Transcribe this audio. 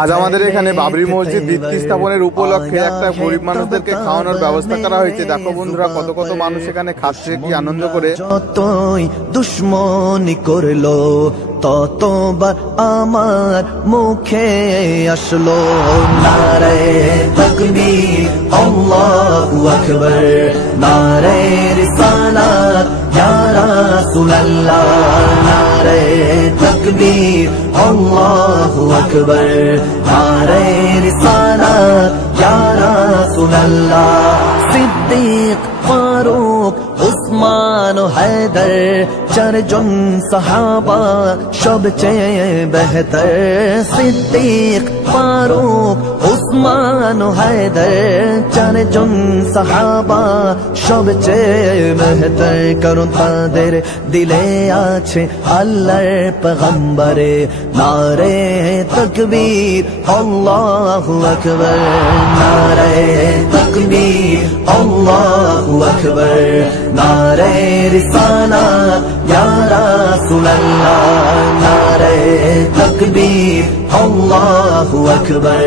আজ আমাদের এখানে বাবরি মসজিদ ভিত্তি স্থাপনের উপলক্ষে একটা গরিব মানুষদেরকে খাওয়ানোর ব্যবস্থা করা হয়েছে। দেখো বন্ধুরা, কত কত মানুষ এখানে খাচ্ছে, কি আনন্দ করে। যতই দুশ্মনী করলো ততবার আমার মুখে আসলো নারে তাকবীর আল্লাহু আকবার, নারে রিসালাত ইয়া রাসূলুল্লাহ, নারে তাকবীর আল্লাহু আকবার, নারে রিসালাত ইয়া রাসূলুল্লাহ। সিদ্দিক, ফারুক, উসমান ও হায়দার চারজন সাহাবা সবচেয়ে বেহতর। সিদ্দিক, ফারুক, উসমান ও হায়দার চারজন সাহাবা সবচেয়ে বেহতর। কারণ তাদের দিলে আছে আল্লাহর পয়গম্বরে নারে তাকবীর আল্লাহু আকবার, নারে তাকবীর আল্লাহু আকবার, নারে রিসালাত ইয়া রাসূলুল্লাহ, নারে তাকবীর আল্লাহু আকবার,